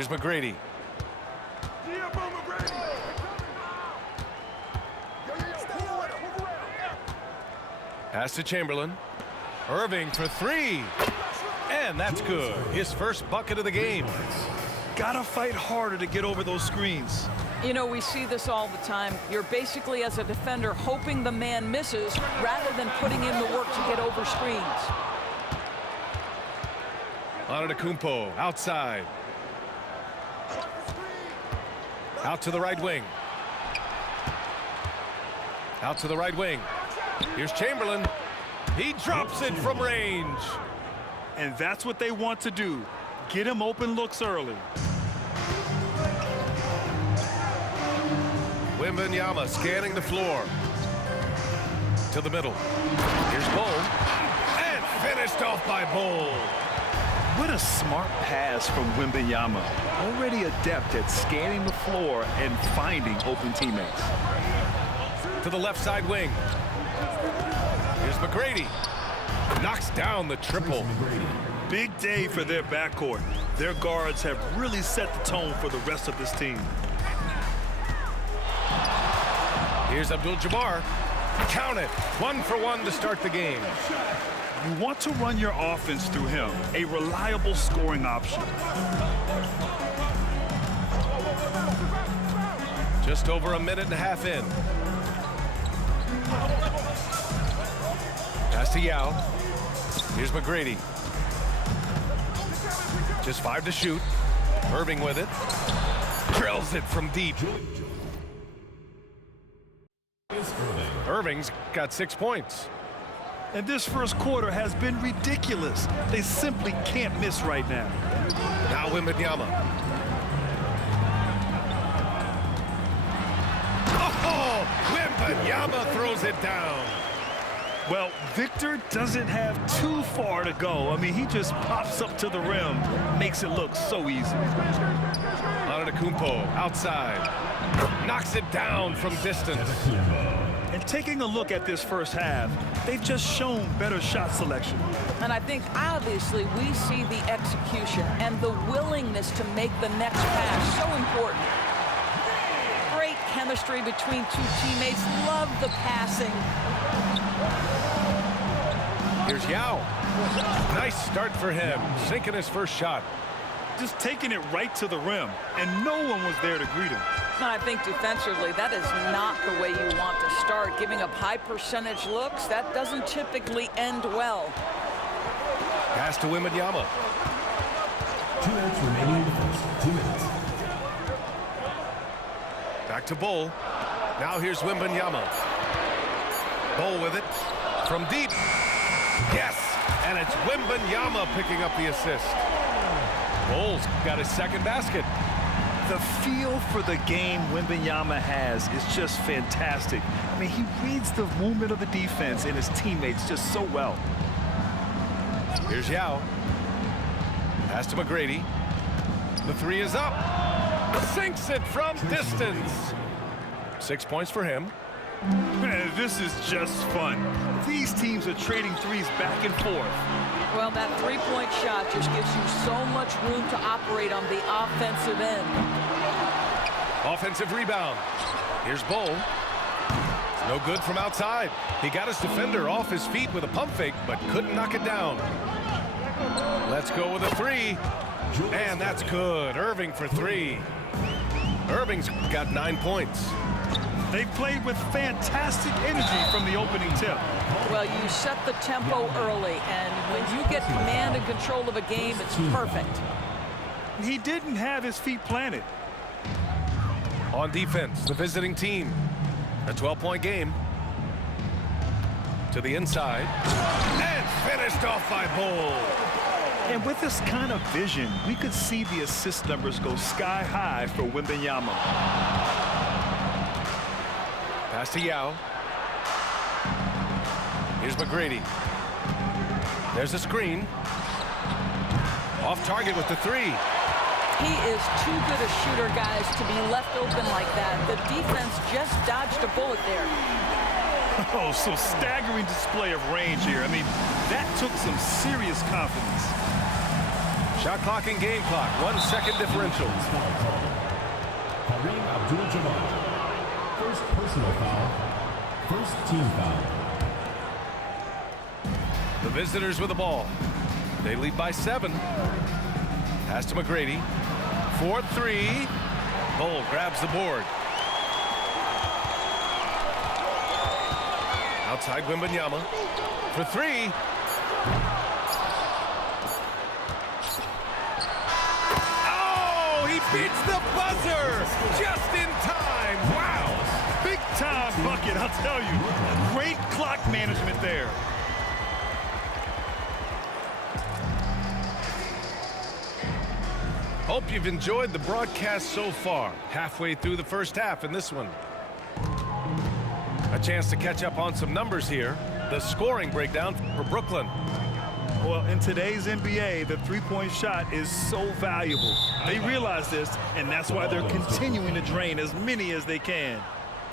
Here's McGrady. Pass to Chamberlain. Irving for three. And that's good. His first bucket of the game. Gotta fight harder to get over those screens. You know, we see this all the time. You're basically, as a defender, hoping the man misses rather than putting in the work to get over screens. Antetokounmpo outside. Out to the right wing. Out to the right wing. Here's Chamberlain. He drops it from range. And that's what they want to do. Get him open looks early. Wembanyama scanning the floor. To the middle. Here's Bol. And finished off by Bol. What a smart pass from Wembanyama. Already adept at scanning the floor and finding open teammates. To the left side wing. Here's McGrady. Knocks down the triple. Big day for their backcourt. Their guards have really set the tone for the rest of this team. Here's Abdul-Jabbar. Count it. 1 for 1 to start the game. You want to run your offense through him, a reliable scoring option. Just over a minute and a half in. Pass to Yao. Here's McGrady. Just 5 to shoot. Irving with it. Drills it from deep. Irving's got 6 points. And this first quarter has been ridiculous. They simply can't miss right now. Now Wembanyama. Oh, Wembanyama throws it down. Well, Victor doesn't have too far to go. I mean, he just pops up to the rim, makes it look so easy. Antetokounmpo outside. Knocks it down from distance. And taking a look at this first half, they've just shown better shot selection. And I think, obviously, we see the execution and the willingness to make the next pass so important. Great chemistry between two teammates. Love the passing. Here's Yao. Nice start for him. Sinking his first shot. Just taking it right to the rim, and no one was there to greet him. And I think defensively, that is not the way you want to start. Giving up high percentage looks, that doesn't typically end well. Pass to Wembanyama. 2 minutes remaining in the first. 2 minutes. Back to Bol. Now here's Wembanyama. Bol with it. From deep. Yes! And it's Wembanyama picking up the assist. Bol's got his second basket. The feel for the game Wembanyama has is just fantastic. I mean, he reads the movement of the defense and his teammates just so well. Here's Yao. Pass to McGrady. The three is up. Sinks it from distance. 6 points for him. Man, this is just fun. These teams are trading threes back and forth. Well, that three-point shot just gives you so much room to operate on the offensive end. Offensive rebound. Here's Bol. No good from outside. He got his defender off his feet with a pump fake, but couldn't knock it down. Let's go with a three. And that's good. Irving for three. Irving's got 9 points. They played with fantastic energy from the opening tip. Well, you set the tempo early, and when you get command and control of a game, it's perfect. He didn't have his feet planted. On defense, the visiting team. A 12-point game. To the inside. And finished off by Bol. And with this kind of vision, we could see the assist numbers go sky high for Wembanyama. Pass to Yao. Here's McGrady. There's a screen. Off target with the three. He is too good a shooter, guys, to be left open like that. The defense just dodged a bullet there. Oh, so staggering display of range here. I mean, that took some serious confidence. Shot clock and game clock. 1 second differential. Kareem Abdul-Jabbar. First personal foul. First team foul. The visitors with the ball. They lead by 7. Pass to McGrady. 4-3. Bull grabs the board. Outside Wembanyama for 3. Oh, he beats the buzzer just in time. Wow. Big time bucket, I'll tell you. Great clock management there. Hope you've enjoyed the broadcast so far. Halfway through the first half in this one. A chance to catch up on some numbers here. The scoring breakdown for Brooklyn. Well, in today's NBA, the three-point shot is so valuable. They realize this, and that's why they're continuing to drain as many as they can.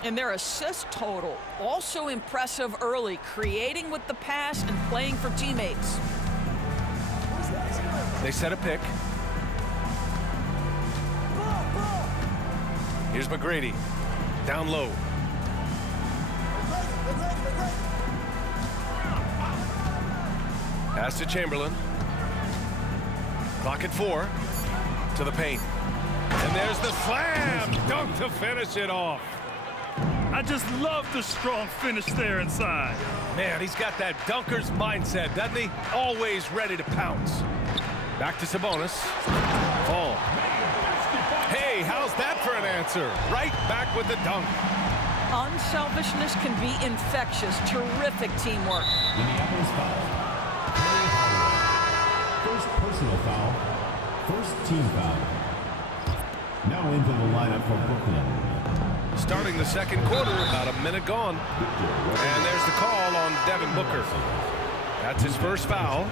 And their assist total, also impressive early, creating with the pass and playing for teammates. They set a pick. Here's McGrady. Down low. Pass to Chamberlain. Clock at 4. To the paint. And there's the slam dunk to finish it off. I just love the strong finish there inside. Man, he's got that dunker's mindset, doesn't he? Always ready to pounce. Back to Sabonis. Fall. Hey, how's that for an answer? Right back with the dunk. Unselfishness can be infectious. Terrific teamwork. Minneapolis foul. Terry Howard. First personal foul. First team foul. Now into the lineup for Brooklyn. Starting the second quarter, about a minute gone. And there's the call on Devin Booker. That's his first foul.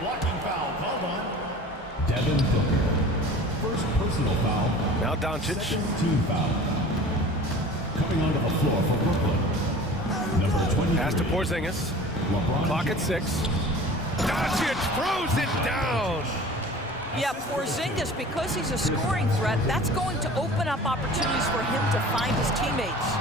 Blocking foul called on Devin Booker. First personal foul. Now Doncic. Second team foul. Coming onto the floor for Brooklyn. Number 23. Pass to Porzingis. LeBron Clock at James. 6. Doncic throws it down. Yeah, Porzingis, because he's a scoring threat, that's going to open up opportunities for him to find his teammates.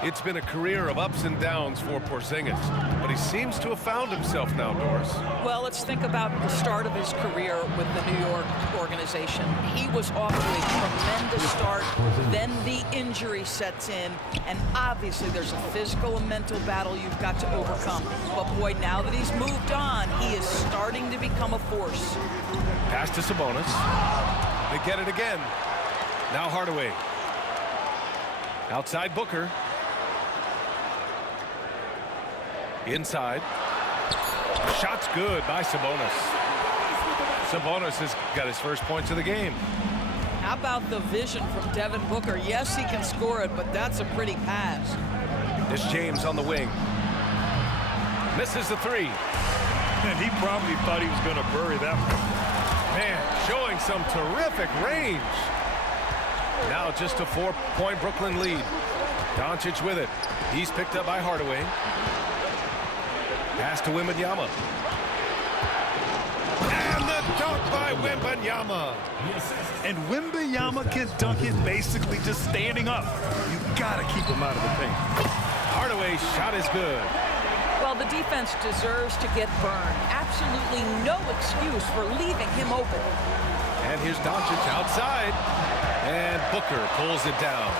It's been a career of ups and downs for Porzingis, but he seems to have found himself now, Doris. Well, let's think about the start of his career with the New York organization. He was off to a tremendous start, then the injury sets in, and obviously there's a physical and mental battle you've got to overcome. But boy, now that he's moved on, he is starting to become a force. Pass to Sabonis. They get it again. Now Hardaway. Outside Booker. Inside. Shot's good by Sabonis. Sabonis has got his first points of the game. How about the vision from Devin Booker? Yes, he can score it, but that's a pretty pass. It's James on the wing. Misses the 3. And he probably thought he was going to bury that one. Man, showing some terrific range. Now just a 4-point Brooklyn lead. Doncic with it. He's picked up by Hardaway. Pass to Wembanyama. And the dunk by Wembanyama. And Wembanyama can dunk it basically just standing up. You got to keep him out of the paint. Hardaway's shot is good. Well, the defense deserves to get burned. Absolutely no excuse for leaving him open. And here's Doncic outside. And Booker pulls it down.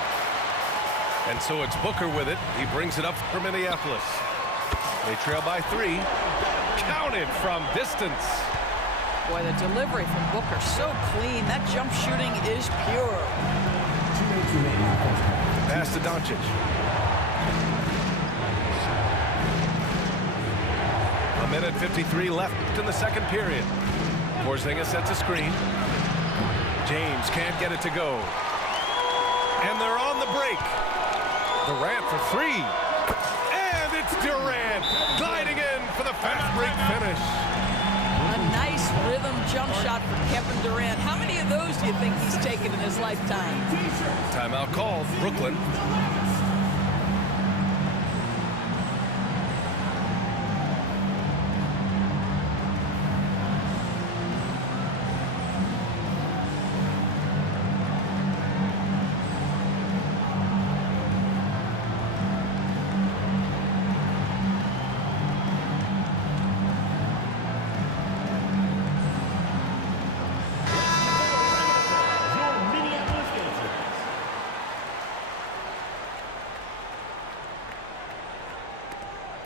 And so it's Booker with it. He brings it up for Minneapolis. They trail by 3. Counted from distance. Boy, the delivery from Booker so clean. That jump shooting is pure. 2 minutes remaining in the first half. Pass to Doncic. A minute 53 left in the second period. Porzingis sets a screen. James can't get it to go. And they're on the break. Durant for 3. And it's Durant gliding in for the fast break finish. A nice rhythm jump shot for Kevin Durant. How many of those do you think he's taken in his lifetime? Timeout called. Brooklyn.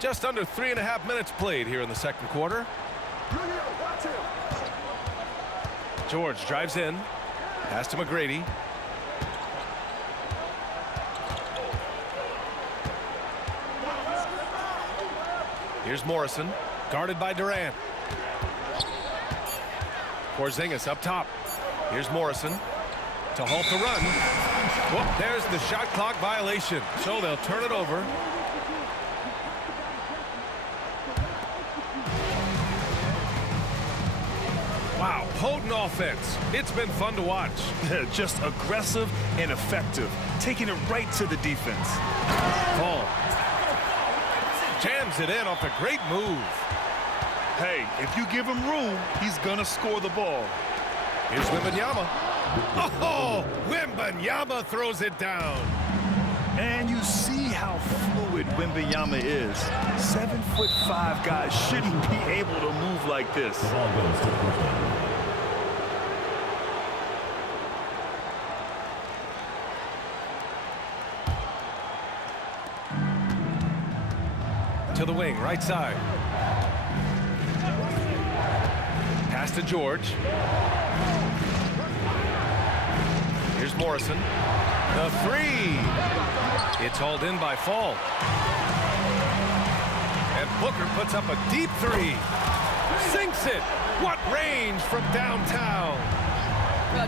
Just under 3.5 minutes played here in the second quarter. George drives in. Pass to McGrady. Here's Morrison, guarded by Durant. Porzingis up top. Here's Morrison to halt the run. Whoop, there's the shot clock violation. So they'll turn it over. Wow, potent offense. It's been fun to watch. Just aggressive and effective, taking it right to the defense. Paul jams it in off a great move. Hey, if you give him room, he's gonna score the ball. Here's Wembanyama. Oh, Wembanyama throws it down. And you see how fluid Wembanyama is. 7'5" guys shouldn't be able to move like this. The ball goes to Brooklyn. To the wing, right side. Pass to George. Here's Morrison. The three. It's hauled in by Fall. And Booker puts up a deep three. Sinks it. What range from downtown.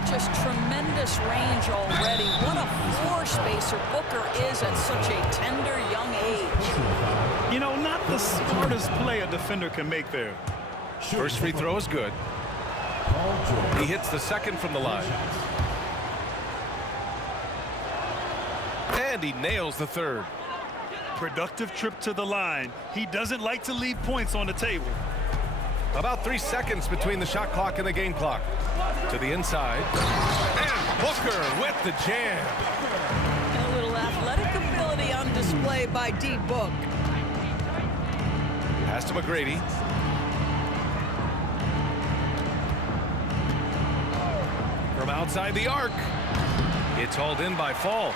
Just tremendous range already. What a floor spacer Booker is at such a tender young age. You know, not the smartest play a defender can make there. First free throw is good. He hits the second from the line. And he nails the third. Productive trip to the line. He doesn't like to leave points on the table. About 3 seconds between the shot clock and the game clock. To the inside. And Booker with the jam. A little athletic ability on display by D-Book. Pass to McGrady. From outside the arc. It's hauled in by Fall.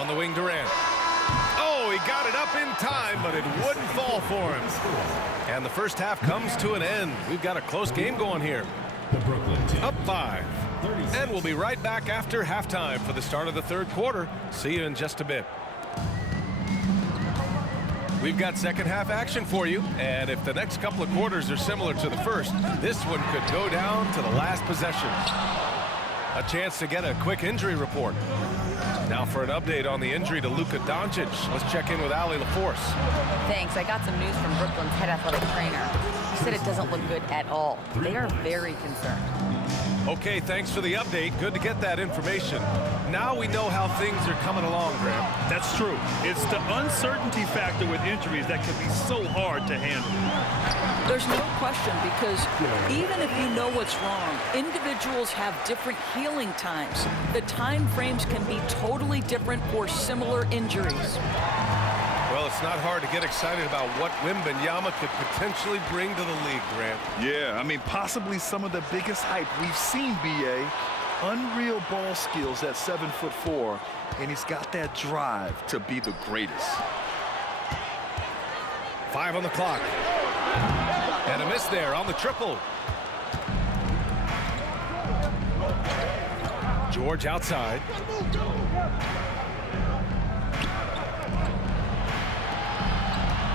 On the wing, Durant. Oh, he got it up in time, but it wouldn't fall for him. And the first half comes to an end. We've got a close game going here. The Brooklyn team. Up 5. And we'll be right back after halftime for the start of the third quarter. See you in just a bit. We've got second half action for you, and if the next couple of quarters are similar to the first, this one could go down to the last possession. A chance to get a quick injury report. Now for an update on the injury to Luka Doncic, let's check in with Allie LaForce. Thanks. I got some news from Brooklyn's head athletic trainer. He said it doesn't look good at all. They are very concerned. Okay, thanks for the update. Good to get that information. Now we know how things are coming along, Graham. That's true. It's the uncertainty factor with injuries that can be so hard to handle. There's no question, because even if you know what's wrong, individuals have different healing times. The time frames can be totally different for similar injuries. Well, it's not hard to get excited about what Wembanyama could potentially bring to the league, Graham. Yeah, I mean, possibly some of the biggest hype we've seen, B.A. Unreal ball skills at 7'4", and he's got that drive to be the greatest. 5 on the clock. And a miss there on the triple. George outside.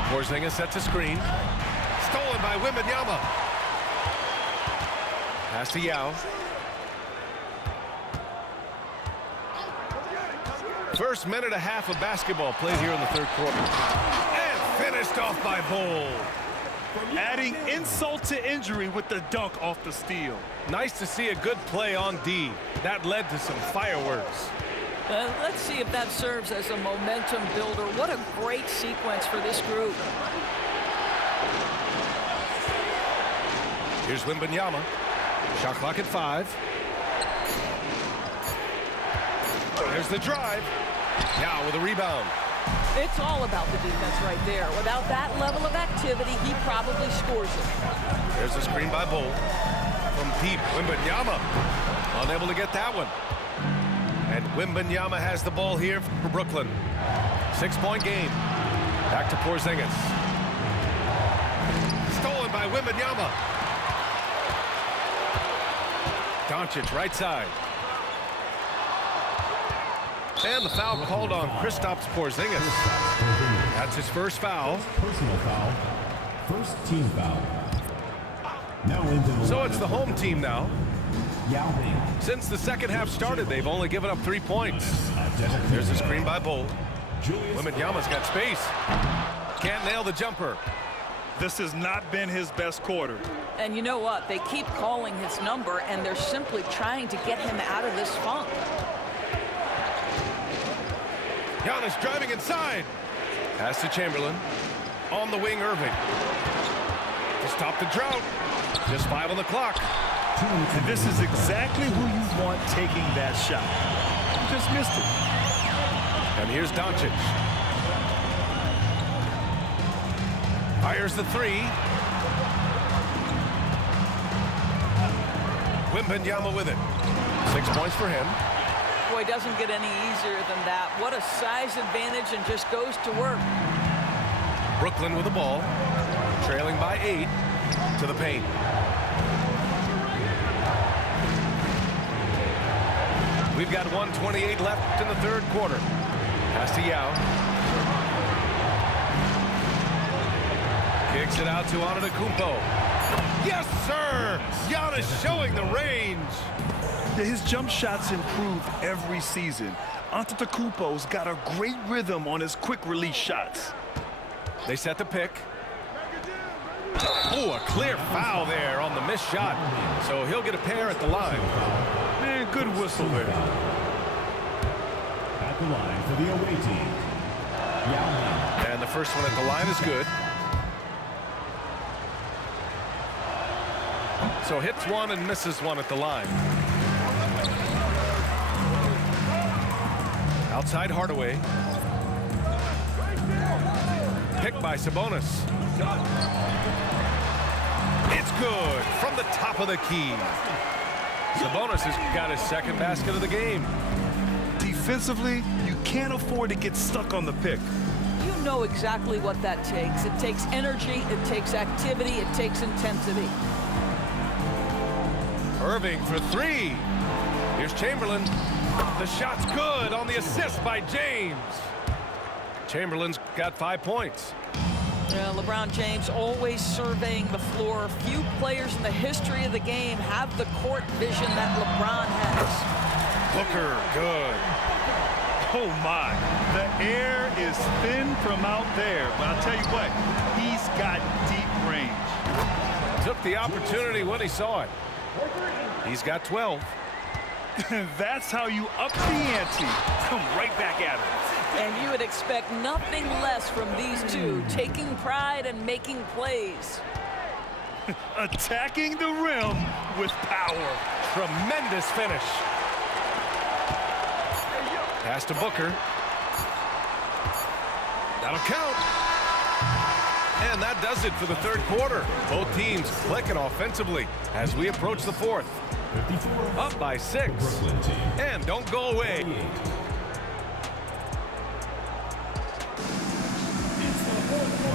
Porzingis sets a screen. Stolen by Wembanyama. Pass to Yao. First minute and a half of basketball played here in the third quarter. And finished off by Bol. Adding insult to injury with the dunk off the steal. Nice to see a good play on D. That led to some fireworks. Let's see if that serves as a momentum builder. What a great sequence for this group. Here's Wembanyama. Shot clock at 5. There's the drive. Now with a rebound. It's all about the defense right there. Without that level of activity, he probably scores it. There's a screen by Bol. From deep, Wembanyama. Unable to get that one. And Wembanyama has the ball here for Brooklyn. 6-point game. Back to Porzingis. Stolen by Wembanyama. Doncic right side. And the foul called on Kristaps Porzingis. That's his first foul. Personal foul. First team foul. Now into the So it's the home team now. Yao Ming. Since the second half started, they've only given up 3 points. There's a screen by Bol. Wembanyama's got space. Can't nail the jumper. This has not been his best quarter. And you know what? They keep calling his number, and they're simply trying to get him out of this funk. Giannis driving inside. Pass to Chamberlain. On the wing, Irving. To stop the drought. Just 5 on the clock. And this is exactly who you want taking that shot. You just missed it. And here's Doncic. Fires the 3. Wembanyama with it. 6 points for him. Boy, doesn't get any easier than that. What a size advantage, and just goes to work. Brooklyn with the ball. Trailing by 8 to the paint. We've got 1:28 left in the third quarter. Pass to Yao. Kicks it out to Antetokounmpo. Yes, sir! Giannis showing the range. Yeah, his jump shots improve every season. Antetokounmpo's got a great rhythm on his quick release shots. They set the pick. Oh, a clear foul there on the missed shot. So he'll get a pair at the line. Man, good whistle there. At the line for the away team. Yao Ming. And the first one at the line is good. So hits one and misses one at the line. Outside Hardaway. Picked by Sabonis. It's good from the top of the key. Sabonis has got his second basket of the game. Defensively, you can't afford to get stuck on the pick. You know exactly what that takes. It takes energy, it takes activity, it takes intensity. Irving for 3. Here's Chamberlain. The shot's good on the assist by James. Chamberlain's got 5 points. Yeah, LeBron James always surveying the floor. Few players in the history of the game have the court vision that LeBron has. Booker, good. Oh my, the air is thin from out there, but I'll tell you what, he's got deep range. Took the opportunity when he saw it. He's got 12. That's how you up the ante. Come right back at him. And you would expect nothing less from these two, taking pride and making plays. Attacking the rim with power. Tremendous finish. Pass to Booker. That'll count. And that does it for the third quarter. Both teams clicking offensively as we approach the fourth. 54. Up by 6. Brooklyn team. And don't go away. 88.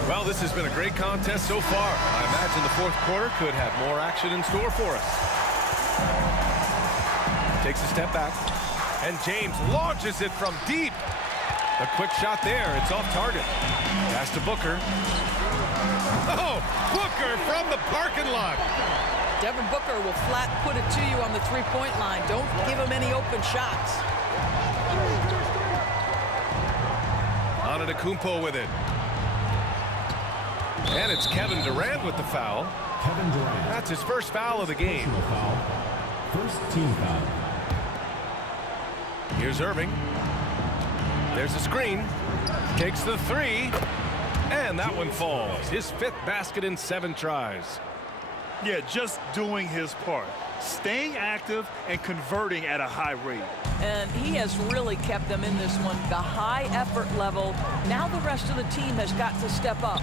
Well, this has been a great contest so far. I imagine the fourth quarter could have more action in store for us. Takes a step back. And James launches it from deep. A quick shot there. It's off target. Pass to Booker. Oh, Booker from the parking lot. Devin Booker will flat put it to you on the three-point line. Don't give him any open shots. Antetokounmpo with it. And it's Kevin Durant with the foul. Kevin Durant. That's his first foul of the game. Personal foul. First team foul. Here's Irving. There's a screen. Takes the 3. And that one falls. His 5th basket in 7 tries. Yeah, just doing his part. Staying active and converting at a high rate. And he has really kept them in this one. The high effort level. Now the rest of the team has got to step up.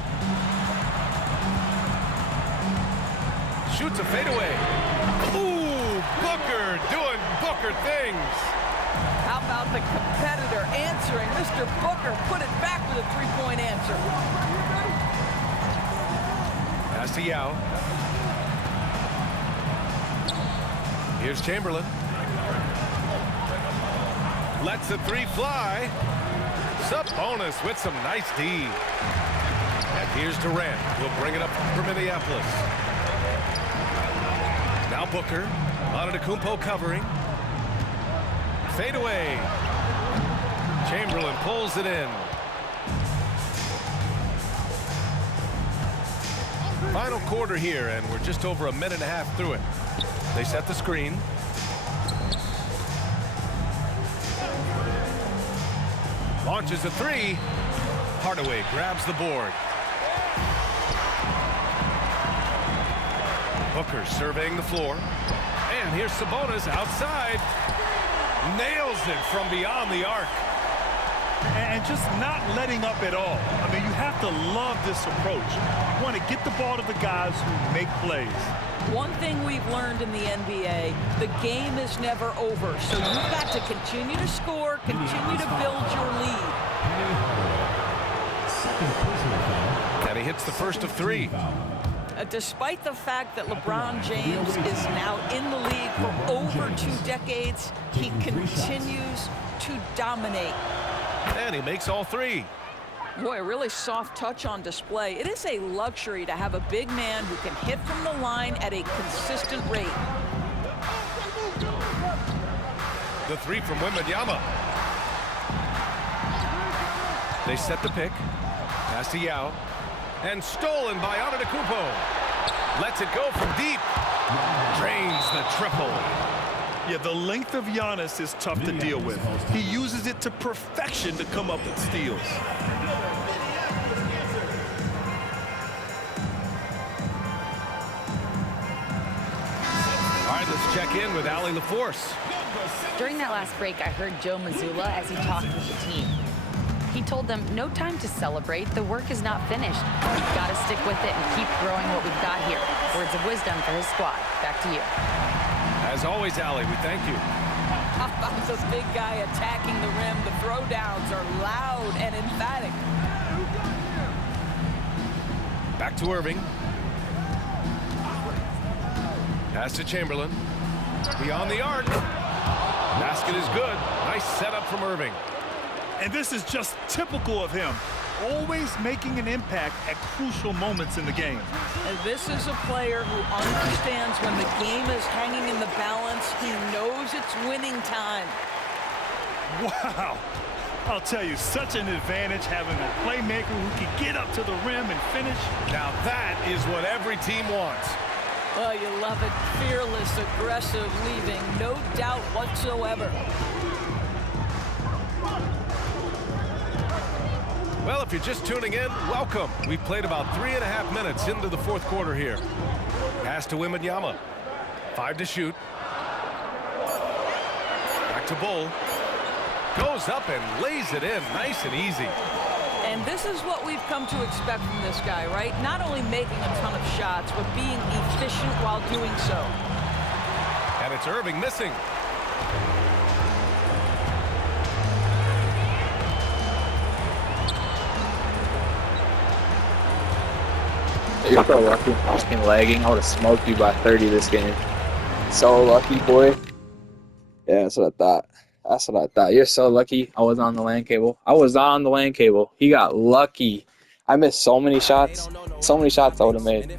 Shoots a fadeaway. Ooh, Booker doing Booker things. How about the competitor answering? Mr. Booker put it back with a three-point answer. Pass to Yao. Here's Chamberlain. Lets the three fly. Sabonis with some nice D. And here's Durant. He'll bring it up for Minneapolis. Now Booker. Antetokounmpo covering. Fadeaway. Chamberlain pulls it in. Final quarter here, and we're just over a minute and a half through it. They set the screen. Launches a three. Hardaway grabs the board. Booker surveying the floor. And here's Sabonis outside. Nails it from beyond the arc. And just not letting up at all. I mean, you have to love this approach. You want to get the ball to the guys who make plays. One thing we've learned in the NBA, the game is never over. So you've got to continue to score, continue to build your lead. Second personal foul. And he hits the first of three. Despite the fact that LeBron James is now in the league for over 2 decades, he continues to dominate. And he makes all three. Boy, a really soft touch on display. It is a luxury to have a big man who can hit from the line at a consistent rate. The three from Wembanyama. They set the pick. Pass to Yao. And stolen by Antetokounmpo. Lets it go from deep. Drains the triple. Yeah, the length of Giannis is tough to deal with. He uses it to perfection to come up with steals. All right, let's check in with Allie LaForce. During that last break, I heard Joe Mazzulla as he talked with the team. He told them, no time to celebrate. The work is not finished. We've got to stick with it and keep growing what we've got here. Words of wisdom for his squad. Back to you. As always, Allie, we thank you. How about the big guy attacking the rim? The throwdowns are loud and emphatic. Back to Irving. Pass to Chamberlain. Beyond the arc. Basket is good. Nice setup from Irving. And this is just typical of him. Always making an impact at crucial moments in the game. And this is a player who understands when the game is hanging in the balance. He knows it's winning time. Wow. I'll tell you, such an advantage having a playmaker who can get up to the rim and finish. Now that is what every team wants. Oh, you love it. Fearless, aggressive, leaving no doubt whatsoever. Well, if you're just tuning in, welcome. We've played about 3.5 minutes into the fourth quarter here. Pass to Wembanyama. 5 to shoot. Back to Bull. Goes up and lays it in nice and easy. And this is what we've come to expect from this guy, right? Not only making a ton of shots, but being efficient while doing so. And it's Irving missing. You're so lucky. I was been lagging. I would have smoked you by 30 this game. So lucky, boy. Yeah, that's what I thought. That's what I thought. You're so lucky I was on the LAN cable. I was on the LAN cable. He got lucky. I missed so many shots. So many shots I would have made.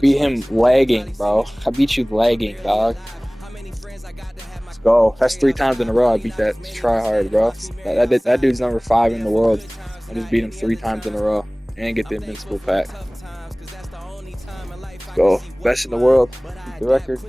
Beat him lagging, bro. I beat you lagging, dog. Let's go. That's 3 times in a row I beat that try hard, bro. That dude's number 5 in the world. I just beat him 3 times in a row. And get the invincible pack. Go. Best in the world. Keep the record.